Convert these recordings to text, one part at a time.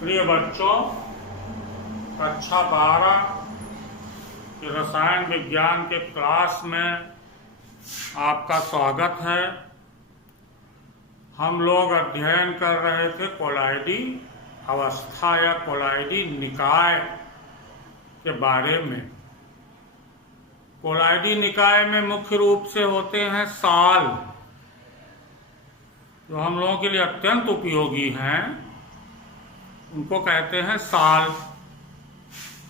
प्रिय बच्चों, कक्षा 12 के रसायन विज्ञान के क्लास में आपका स्वागत है। हम लोग अध्ययन कर रहे थे कोलाइडी अवस्था या कोलाइडी निकाय के बारे में। कोलाइडी निकाय में मुख्य रूप से होते हैं साल, जो हम लोगों के लिए अत्यंत उपयोगी हैं, उनको कहते हैं साल।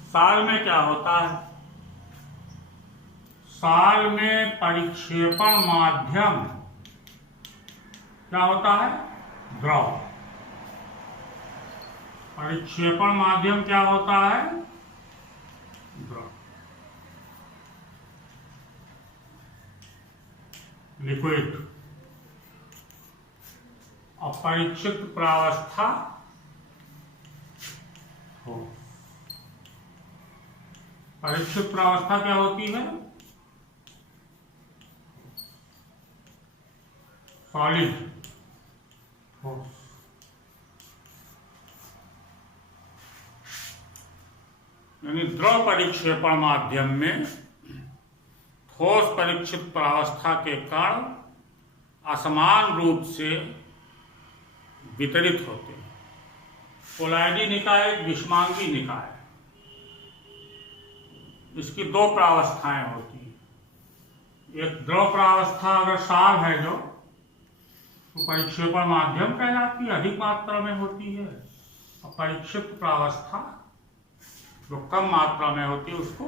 साल में क्या होता है? साल में परिक्षेपण माध्यम क्या होता है? द्रव। परिक्षेपण माध्यम क्या होता है? द्रव, लिक्विड। अपरीक्षित प्रावस्था हो। परीक्षित प्रावस्था क्या होती है? सॉलिड ठोस। यानी द्रव परिक्षेपण माध्यम में ठोस परीक्षित प्रावस्था के कण असमान रूप से वितरित होते हैं। कोलाइडी निकाय एक विषमांगी निकाय है। इसकी दो प्रावस्थाएं होती हैं। एक द्रव प्रावस्था अगर साल है जो, तो परिक्षेपण माध्यम कहलाती है, अधिक मात्रा में होती है। और परीक्षित प्रावस्था जो कम मात्रा में होती है, उसको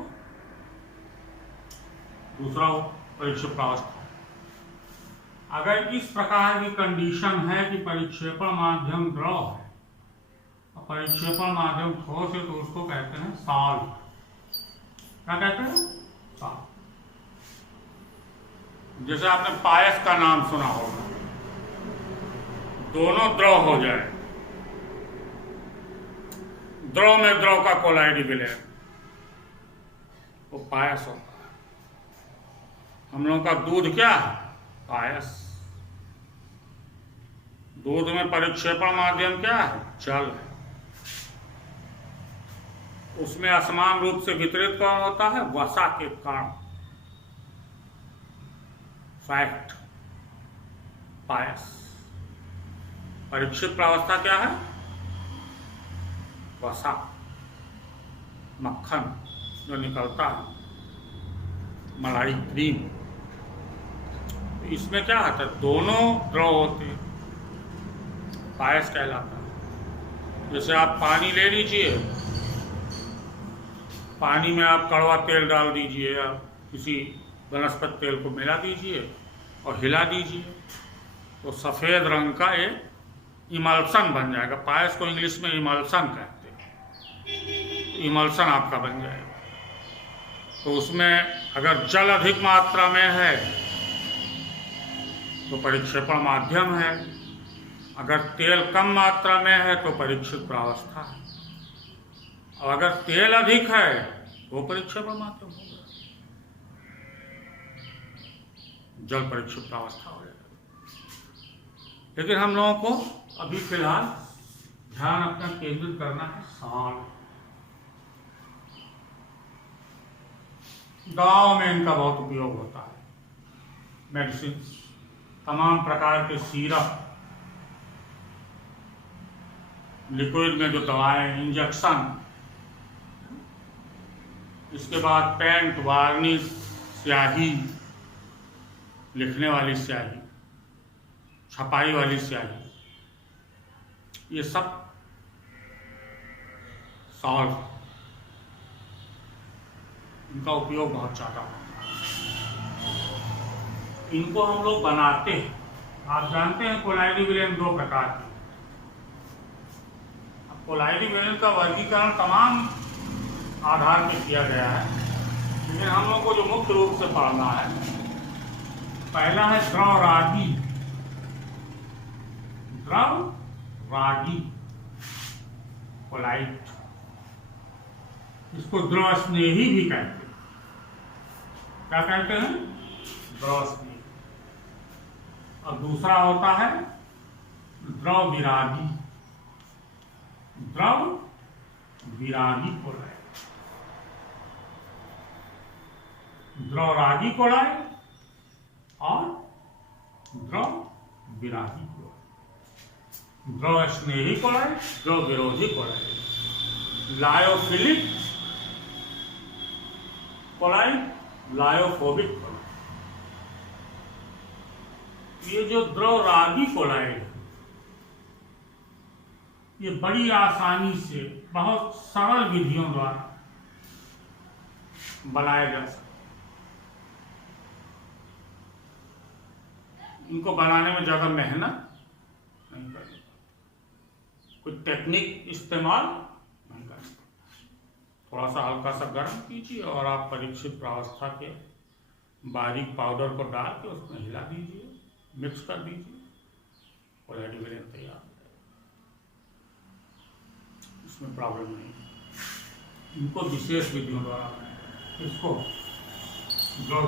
दूसरा परीक्षित प्रावस्था। अगर इस प्रकार की कंडीशन है कि परिक्षेपण माध्यम द्रव है और परिक्षेपण माध्यम ठोस है, तो उसको कहते हैं साल। क्या कहते हैं? साल। जैसे आपने पायस का नाम सुना होगा, दोनों द्रव हो जाए, द्रव में द्रव का कोलाइडी विलय, वो पायस होता है। हम लोगों का दूध क्या है? पायस। दूध में परिक्षेपण माध्यम क्या है? जल है। उसमें असमान रूप से वितरित कौन होता है? वसा के कण, फैट। पायस। परीक्षित प्रावस्था क्या है? वसा, मक्खन जो निकलता है, मलाई, क्रीम। इसमें क्या आता है? दोनों द्रव होते हैं, पायस कहलाता है। जैसे आप पानी ले लीजिए, पानी में आप कड़वा तेल डाल दीजिए या किसी वनस्पति तेल को मिला दीजिए और हिला दीजिए, तो सफ़ेद रंग का एक इमल्सन बन जाएगा। पायस को इंग्लिश में इमल्सन कहते हैं। इमल्सन आपका बन जाएगा। तो उसमें अगर जल अधिक मात्रा में है तो परिक्षेपण माध्यम है, अगर तेल कम मात्रा में है तो परीक्षित प्रावस्था है, और अगर तेल अधिक है वो परीक्षेपण माध्यम होगा, जल परीक्षित प्रावस्था हो जाएगा। लेकिन हम लोगों को अभी फिलहाल ध्यान अपना केंद्रित करना है साल। दवाओं में इनका बहुत उपयोग होता है। मेडिसिन, तमाम प्रकार के सीरप, लिक्विड में जो दवाएं, इंजेक्शन, इसके बाद पेंट, वार्निश, स्याही, लिखने वाली स्याही, छपाई वाली स्याही, ये सब सॉल्व, इनका उपयोग बहुत ज़्यादा होता है। इनको हम लोग बनाते हैं। आप जानते हैं कोलाइडी विलयन दो प्रकार के। अब कोलाइडी विलयन का वर्गीकरण तमाम आधार पे किया गया है, लेकिन हम लोग को जो मुख्य रूप से पढ़ना है, पहला है द्रवरागी। द्रवरागी कोलाइड, इसको द्रव स्नेही भी कहते हैं। क्या कहते हैं? द्रव स्नेही। और दूसरा होता है द्रव विरागी। द्रव विरागी कोलाइड, द्रवरागी कोलाइड और द्रव विरागी कोलाइड, द्रव स्नेही कोलाइड, द्रव विरोधी colloid, lyophilic colloid, lyophobic colloid. ये जो द्रवरागी कोलाइड है, ये बड़ी आसानी से बहुत सरल विधियों द्वारा बनाया जा सकता है। इनको बनाने में ज्यादा मेहनत नहीं करनी, कोई टेक्निक इस्तेमाल नहीं करनी। थोड़ा सा हल्का सा गर्म कीजिए और आप परीक्षित प्रावस्था के बारीक पाउडर को डाल के उसमें हिला दीजिए, मिक्स कर दीजिए, कोलाइडी विलेन तैयार हो जाएगा। इसमें प्रॉब्लम नहीं है। इनको विशेष विधियों द्वारा बनाया। इसको द्रव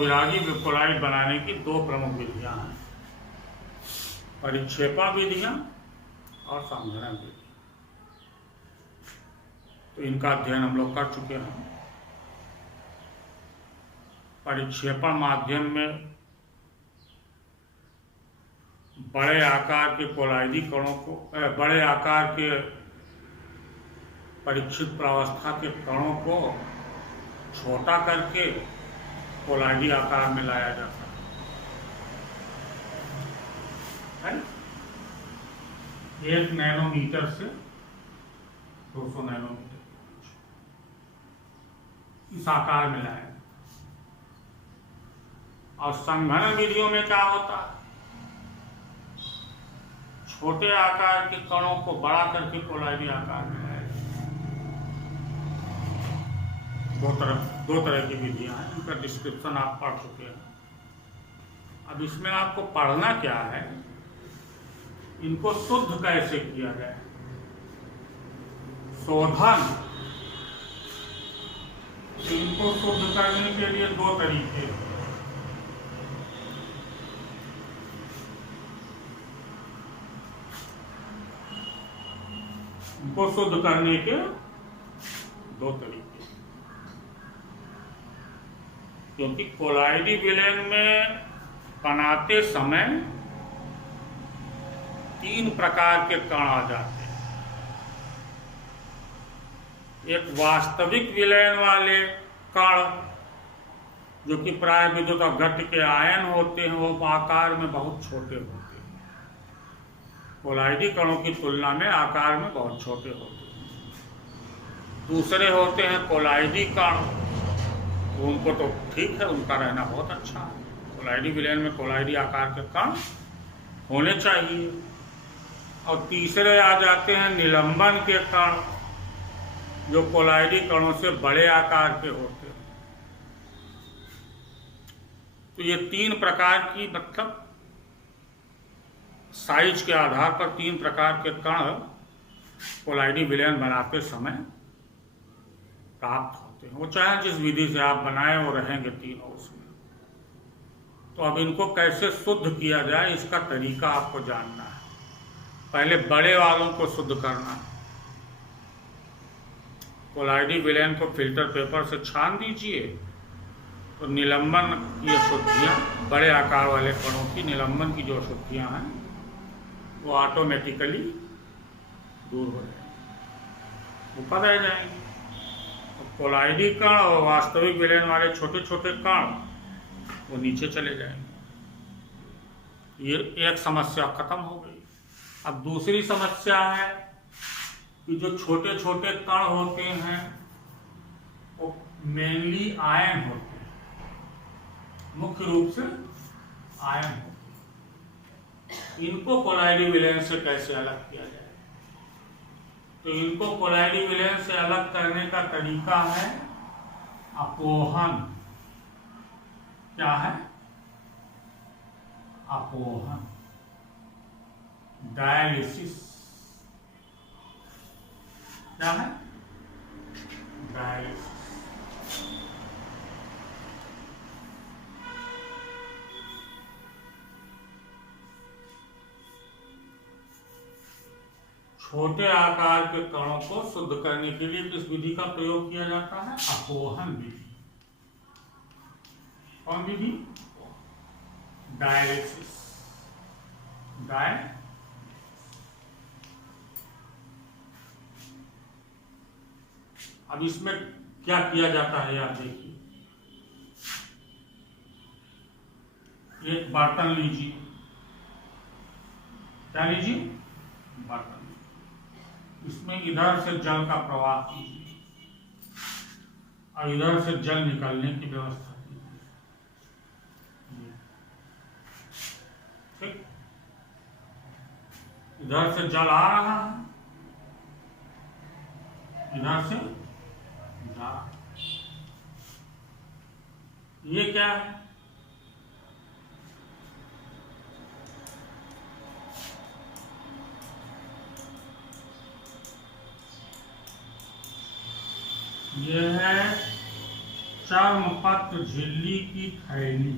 विरागी कोलाइड बनाने की दो प्रमुख विधियां हैं, परिक्षेपण विधियां और संघनन विधियां। तो इनका अध्ययन हम लोग कर चुके हैं। परिक्षेपण माध्यम में बड़े आकार के कोलाइडी कणों को, बड़े आकार के परीक्षित प्रावस्था के कणों को छोटा करके कोलाइडी आकार में लाया जाता है। 1 नैनोमीटर से 200 नैनोमीटर इस आकार में लाया। और संघनन विधियों में क्या होता है, छोटे आकार के कणों को बड़ा करके कोलाइडी आकार में लाया जाता है। दो तरह की विधियां हैं, इनका डिस्क्रिप्शन आप पढ़ चुके हैं। अब इसमें आपको पढ़ना क्या है, इनको शुद्ध कैसे किया जाए। शोधन, इनको शुद्ध करने के लिए दो तरीके हैं। इनको शुद्ध करने के दो तरीके, क्योंकि कोलाइडी विलेन में बनाते समय 3 प्रकार के कण आ जाते हैं। एक वास्तविक विलयन वाले कण, जो कि प्राय विद्युत अपघट्य के आयन होते हैं, वो आकार में बहुत छोटे होते हैं। कोलाइडी कणों की तुलना में आकार में बहुत छोटे होते हैं। दूसरे होते हैं कोलाइडी कण, उनको तो ठीक है, उनका रहना बहुत अच्छा है। कोलाइडी विलयन में कोलाइडी आकार के कण होने चाहिए। और तीसरे आ जाते हैं निलंबन के कण, जो कोलाइडी कणों से बड़े आकार के होते हैं। तो ये 3 प्रकार की, मतलब साइज के आधार पर 3 प्रकार के कण कोलाइडी विलयन बनाते समय प्राप्त होते हैं। वो चाहे जिस विधि से आप बनाए, वो रहेंगे तीनों उसमें। तो अब इनको कैसे शुद्ध किया जाए, इसका तरीका आपको जानना है। पहले बड़े वालों को शुद्ध करना है। कोलाइडी विलयन को फिल्टर पेपर से छान दीजिए, तो निलंबन की अशुद्धियाँ, बड़े आकार वाले कणों की निलंबन की जो अशुद्धियाँ हैं, वो ऑटोमेटिकली दूर हो जाएंगी, ऊपर रह जाएंगी। कोलाइडी कण और वास्तविक विलयन वाले छोटे छोटे कण वो नीचे चले जाएंगे। ये एक समस्या खत्म हो गई। अब दूसरी समस्या है कि जो छोटे छोटे कण होते हैं वो मेनली आयन होते हैं, मुख्य रूप से आयन होते हैं। इनको कोलाइडी विलयन से कैसे अलग किया जाए? तो इनको कोलाइडी विलयन से अलग करने का तरीका है अपोहन। क्या है? अपोहन, डायलिसिस। क्या है? डायलिसिस। छोटे आकार के कणों को शुद्ध करने के लिए किस विधि का प्रयोग किया जाता है? अपोहन विधि। कौन विधि? डायलिसिस। अब इसमें क्या किया जाता है आप देखिए। एक बर्तन लीजिए। क्या लीजिए? बर्तन। इसमें इधर से जल का प्रवाह कीजिए और इधर से जल निकलने की व्यवस्था कीजिए। ठीक, इधर से जल आ रहा है, इधर से जा। ये क्या है? ये है चर्मपत्र झिल्ली की थैली।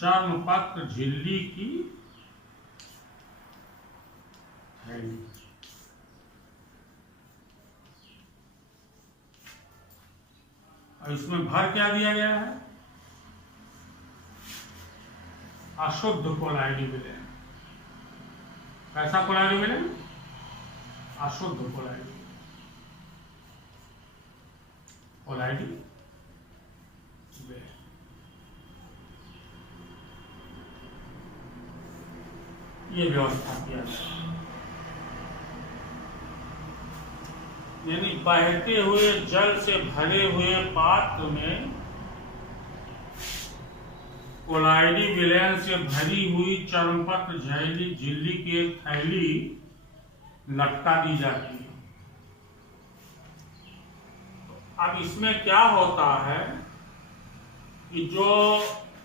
चर्मपत्र झिल्ली की थैली। और इसमें भर क्या दिया गया है? अशुद्ध कोलाइडी विलयन। कैसा कोलाइडी विलयन? अशुद्ध कोलाइडी विलयन। ये व्यवस्था किया जाए, यानी बहते हुए जल से भरे हुए पात्र में कोलाइडी विलयन से भरी हुई चर्मपत्र झिल्ली की एक थैली लटका दी जाती है। अब इसमें क्या होता है कि जो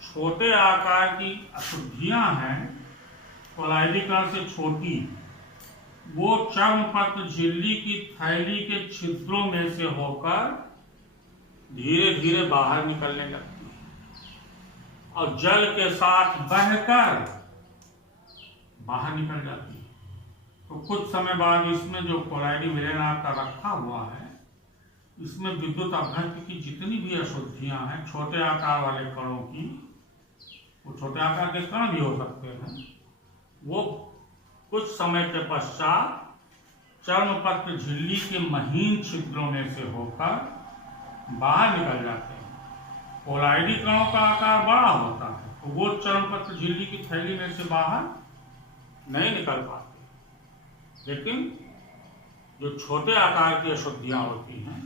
छोटे आकार की अशुद्धियां हैं, कोलाइडी कण से छोटी, वो चर्मपत्र झिल्ली की थैली के छिद्रों में से होकर धीरे धीरे बाहर निकलने लगती है और जल के साथ बहकर बाहर निकल जाती है। तो कुछ समय बाद इसमें जो कोलाइडी विलयन आपका रखा हुआ है, इसमें विद्युत अभ्यर्थ की जितनी भी अशुद्धियां हैं, छोटे आकार वाले कणों की, वो छोटे आकार के कण भी हो सकते हैं, वो कुछ समय के पश्चात चर्मपत्र झिल्ली के महीन छिद्रों में से होकर बाहर निकल जाते हैं। कोलाइडी कणों का आकार बड़ा होता है तो वो चर्मपत्र झिल्ली की थैली में से बाहर नहीं निकल पाते, लेकिन जो छोटे आकार की अशुद्धियां होती हैं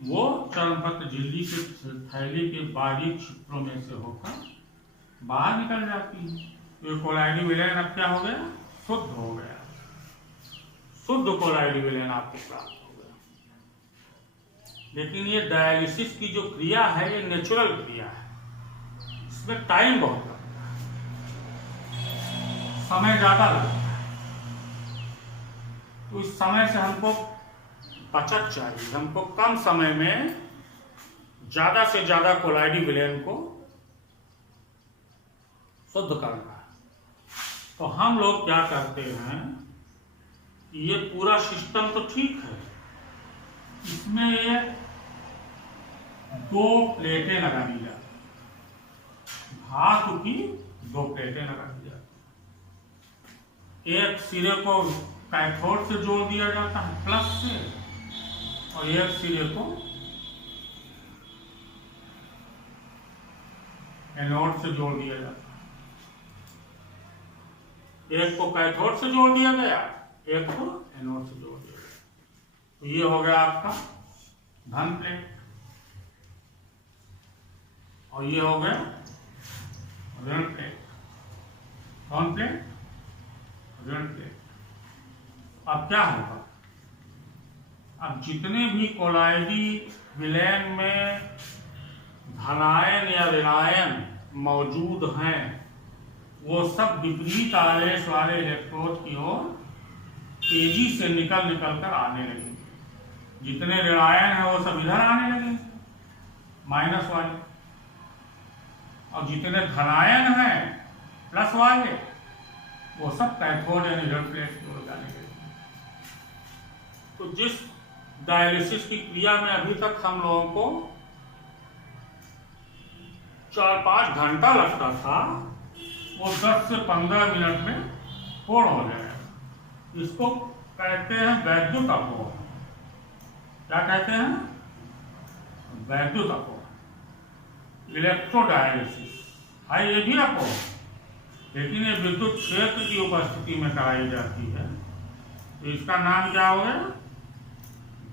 वो चर्मपत्र झिल्ली की थैली के बारीक छिद्रों में से होकर बाहर निकल जाती है। तो कोलाइडी विलयन अब क्या हो गया? शुद्ध हो गया। शुद्ध कोलाइडी विलयन आपको प्राप्त हो गया। लेकिन ये डायलिसिस की जो क्रिया है, ये नेचुरल क्रिया है, इसमें टाइम बहुत लगता है, समय ज्यादा लगता है। तो इस समय से हमको बचत चाहिए। हमको कम समय में ज्यादा से ज्यादा कोलाइडी विलयन को शुद्ध करना है। तो हम लोग क्या करते हैं, ये पूरा सिस्टम तो ठीक है, इसमें ये 2 प्लेटें लगा दी जाती हैं, धातु की 2 प्लेटें लगा दी जाती हैं। एक सिरे को कैथोड से जोड़ दिया जाता है प्लस से, और एक सिरे को एनोड से जोड़ दिया जाता है। एक को कैथोड से जोड़ दिया गया, एक को एनोड से जोड़ दिया गया। तो ये हो गया आपका धन प्लेट, और ये हो गया ऋण प्लेट। कौन प्लेट? ऋण प्लेट। अब क्या होगा? अब जितने भी कोलाइडी विलयन में धनायन या ऋणायन मौजूद हैं, वो सब विपरीत आवेश वाले इलेक्ट्रोड की ओर तेजी से निकल कर आने लगेंगे। जितने ऋणायन है वो सब इधर आने लगेंगे, माइनस वाले, और जितने धनायन हैं प्लस वाले, वो सब कैथोड यानी red प्लेट की ओर जाने लगे। तो जिस डायलिसिस की क्रिया में अभी तक हम लोगों को 4-5 घंटा लगता था, वो 10 से 15 मिनट में पूर्ण हो जाएगा। इसको कहते हैं वैद्युत अपव्रहण। क्या कहते हैं? वैद्युत अपव्रहण, इलेक्ट्रोडायलिसिस है ये भी अपव्रहण, लेकिन ये विद्युत क्षेत्र की उपस्थिति में कराई जाती है। तो इसका नाम क्या हो गया?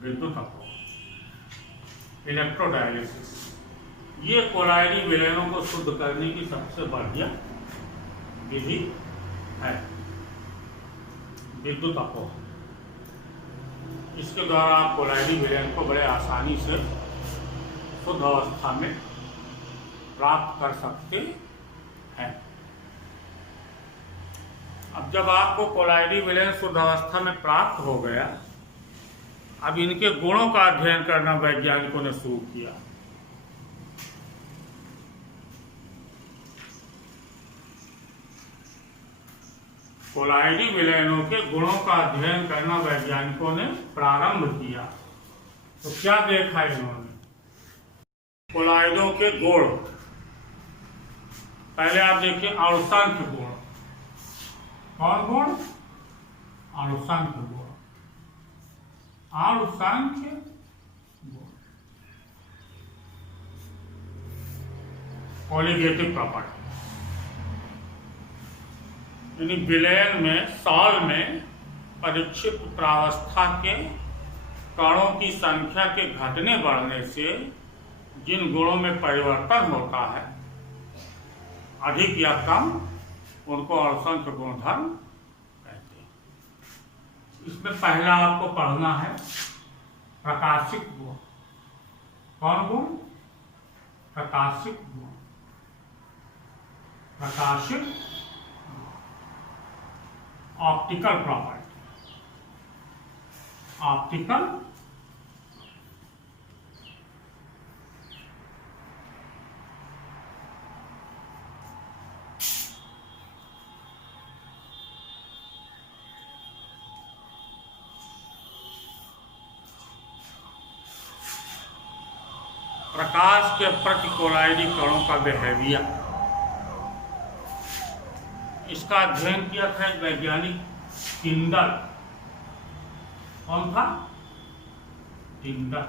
विद्युत अपव्रहण, इलेक्ट्रोडायलिसिस। ये कोलाइडी विलयनों को शुद्ध करने की सबसे बढ़िया विधि है, विद्युत अपव्रहण। इसके द्वारा आप कोलाइडी विलयन को बड़े आसानी से शुद्ध अवस्था में प्राप्त कर सकते हैं। अब जब आपको कोलाइडी विलयन शुद्ध अवस्था में प्राप्त हो गया, अब इनके गुणों का अध्ययन करना वैज्ञानिकों ने शुरू किया। कोलाइडी विलयनों के गुणों का अध्ययन करना वैज्ञानिकों ने प्रारंभ किया। तो क्या देखा इन्होंने? कोलाइडों के गुण। पहले आप देखिए अणुसंख्य गुण। कौन गुण? अणुसंख्य गुण। अणुसंख्य गुण, कॉलिगेटिव प्रॉपर्टी, यानी विलयन में साल में परीक्षित प्रावस्था के कणों की संख्या के घटने बढ़ने से जिन गुणों में परिवर्तन होता है, अधिक या कम, उनको अणुसंख्य गुणधर्म कहते हैं। इसमें पहला आपको पढ़ना है प्रकाशिक गुण। कौन गुण? प्रकाशिक गुण। प्रकाशिक ऑप्टिकल प्रॉपर्टी। ऑप्टिकल प्रकाश के प्रति कोलाइडी कणों का बिहेवियर, इसका अध्ययन किया था एक वैज्ञानिक टिंडल। कौन था? टिंडल।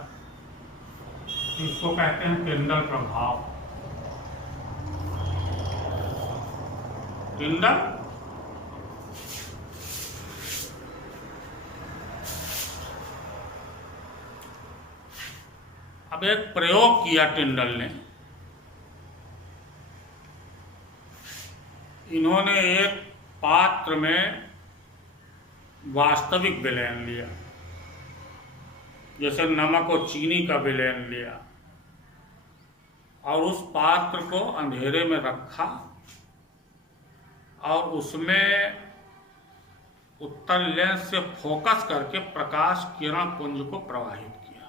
इसको कहते हैं टिंडल प्रभाव। टिंडल अब एक प्रयोग किया टिंडल ने। इन्होंने एक पात्र में वास्तविक विलयन लिया, जैसे नमक और चीनी का विलयन लिया, और उस पात्र को अंधेरे में रखा और उसमें उत्तल लेंस से फोकस करके प्रकाश किरण पुंज को प्रवाहित किया।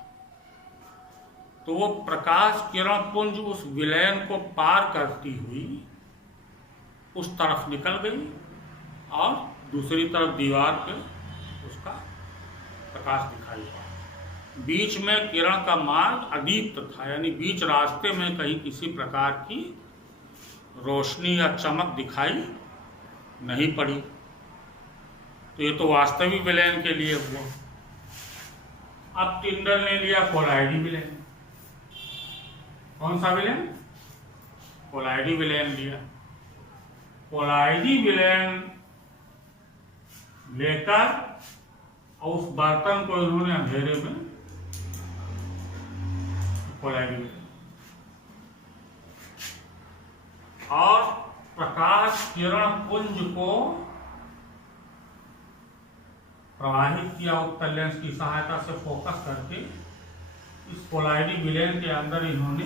तो वो प्रकाश किरण पुंज उस विलयन को पार करती हुई उस तरफ निकल गई और दूसरी तरफ दीवार पे उसका प्रकाश दिखाई दिया। बीच में किरण का मार्ग अदीप्त था, यानी बीच रास्ते में कहीं किसी प्रकार की रोशनी या चमक दिखाई नहीं पड़ी। तो ये तो वास्तविक विलयन के लिए हुआ। अब टिंडल ने लिया कोलाइडी विलयन। कौन सा विलयन? कोलाइडी विलयन लिया। कोलाइडी विलयन लेकर और उस बर्तन को इन्होंने अंधेरे में कोलाइडी विलयन और प्रकाश किरण पुंज को प्रवाहित किया उत्तल लेंस की सहायता से फोकस करके। इस कोलाइडी विलयन के अंदर इन्होंने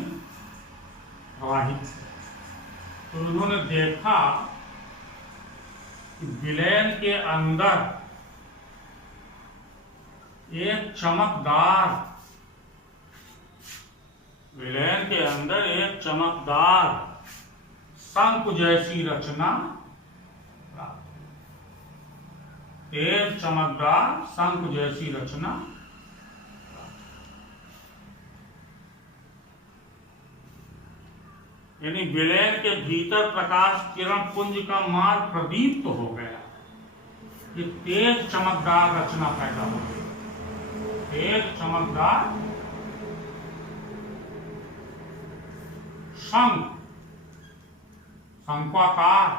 प्रवाहित किया। तो उन्होंने देखा कि विलयन के अंदर एक चमकदार, विलयन के अंदर एक चमकदार शंकु जैसी रचना प्राप्त हुई। तेज चमकदार शंख जैसी रचना। यानी विलयन के भीतर प्रकाश किरण पुंज का मार्ग प्रदीप्त हो गया, ये तेज चमकदार रचना पैदा हो गई। तेज चमकदार शंख, शंक्वाकार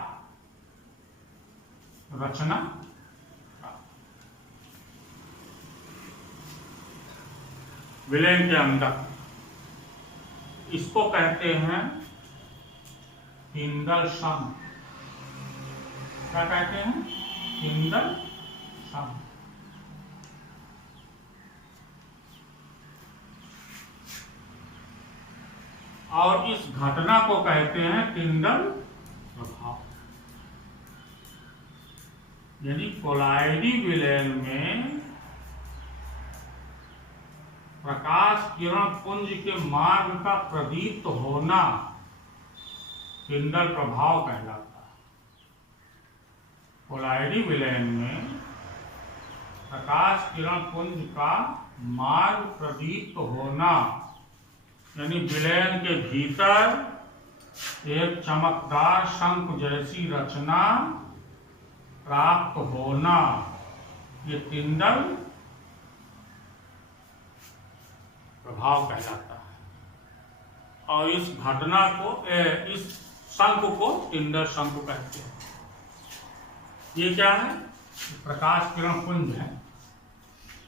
रचना। विलयन के अंदर इसको कहते हैं पिंडल शंख। क्या कहते हैं? पिंडल शंख। और इस घटना को कहते हैं पिंडल प्रभाव। यानी कोलाइडी विलयन में प्रकाश किरण पुंज के मार्ग का प्रदीप्त होना पिंडल प्रभाव कहलाता है। कोलाइडी विलयन में प्रकाश किरण पुंज का मार्ग प्रदीप्त होना, यानी विलयन के भीतर एक चमकदार शंख जैसी रचना प्राप्त होना, ये पिंडल प्रभाव कहलाता है। और इस घटना को, इस शंख को पिंडल शंख कहते हैं। ये क्या है? प्रकाश किरण पुंज है।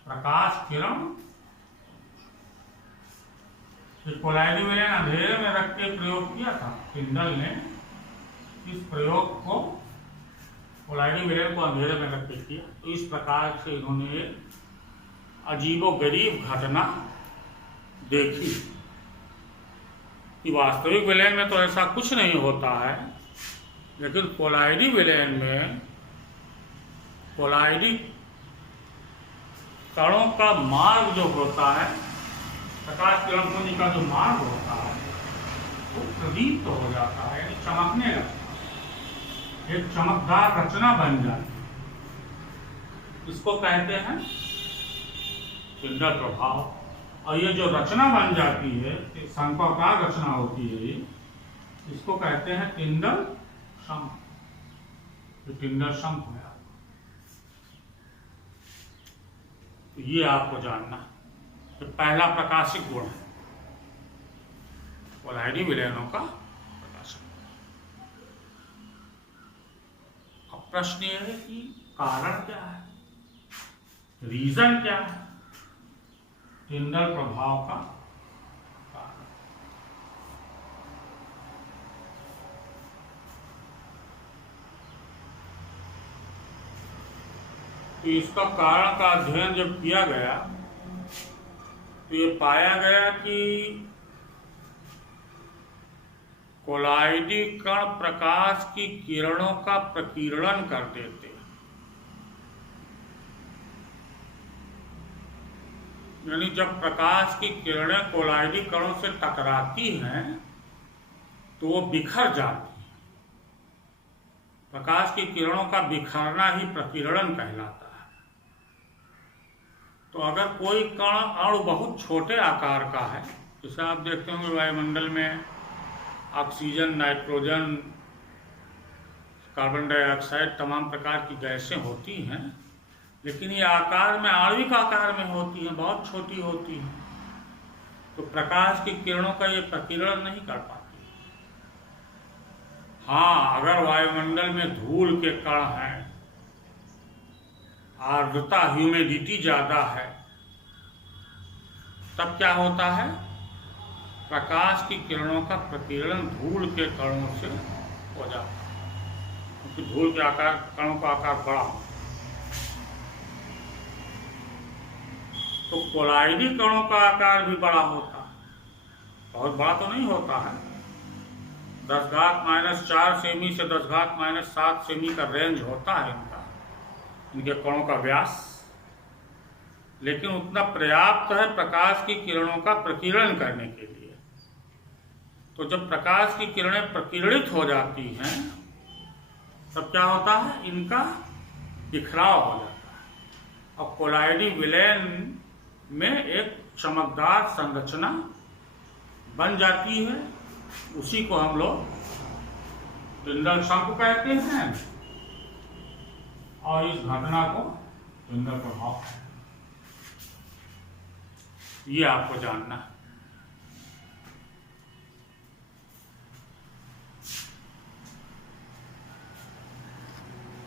प्रकाश किरण कोलाइडी विलयन अंधेरे में रख के प्रयोग किया था पिंडल ने। इस प्रयोग को कोलाइडी विलयन को अंधेरे में रख के किया। तो इस प्रकार से इन्होंने एक अजीबोगरीब घटना देखी कि वास्तविक विलयन में तो ऐसा कुछ नहीं होता है, लेकिन कोलाइडी विलयन में कोलाइडी कणों का मार्ग जो होता है, प्रकाश किरण पुंज का जो मार्ग होता है, वो प्रदीप्त हो जाता है, यानी चमकने लगता है, एक चमकदार रचना बन जाती है। इसको कहते हैं पिंडल प्रभाव। और ये जो रचना बन जाती है, शंक्वाकार रचना होती है, ये इसको कहते हैं पिंडल शंख। पिंडल शंख है। तो ये आपको जानना तो पहला प्रकाशिक गुण है कोलाइडी विलयनों का प्रकाशक। अब प्रश्न यह है कि कारण क्या है, रीजन क्या है पिंडल प्रभाव का कारण। तो इसका कारण का अध्ययन जब किया गया तो ये पाया गया कि कोलाइडी कण प्रकाश की किरणों का प्रकीर्णन कर देते हैं। यानी जब प्रकाश की किरणें कोलाइडी कणों से टकराती हैं तो वो बिखर जाती हैं। प्रकाश की किरणों का बिखरना ही प्रकीर्णन कहलाता है। तो अगर कोई कण अणु बहुत छोटे आकार का है, जैसे आप देखते होंगे वायुमंडल में ऑक्सीजन, नाइट्रोजन, कार्बन डाइऑक्साइड, तमाम प्रकार की गैसें होती हैं, लेकिन ये आकार में आणविक आकार में होती हैं, बहुत छोटी होती हैं। तो प्रकाश की किरणों का ये प्रकीर्णन नहीं कर पाती। हाँ, अगर वायुमंडल में धूल के कण हैं, आर्द्रता, ह्यूमिडिटी ज़्यादा है, तब क्या होता है, प्रकाश की किरणों का प्रकीर्णन धूल के कणों से हो जाता है, क्योंकि धूल के आकार, कणों का आकार बड़ा हो। तो कोलाइडी कणों का आकार भी बड़ा होता है, बहुत बड़ा तो नहीं होता है। 10⁻⁴ सेमी से 10⁻⁷ सेमी का रेंज होता है इनके कणों का व्यास, लेकिन उतना पर्याप्त है प्रकाश की किरणों का प्रकीर्णन करने के लिए। तो जब प्रकाश की किरणें प्रकीर्णित हो जाती हैं तब क्या होता है, इनका बिखराव हो जाता है और कोलाइडी विलेन में एक चमकदार संरचना बन जाती है। उसी को हम लोग टिंडल शंकु कहते हैं और इस घटना को टिंडल प्रभाव, ये आपको जानना है।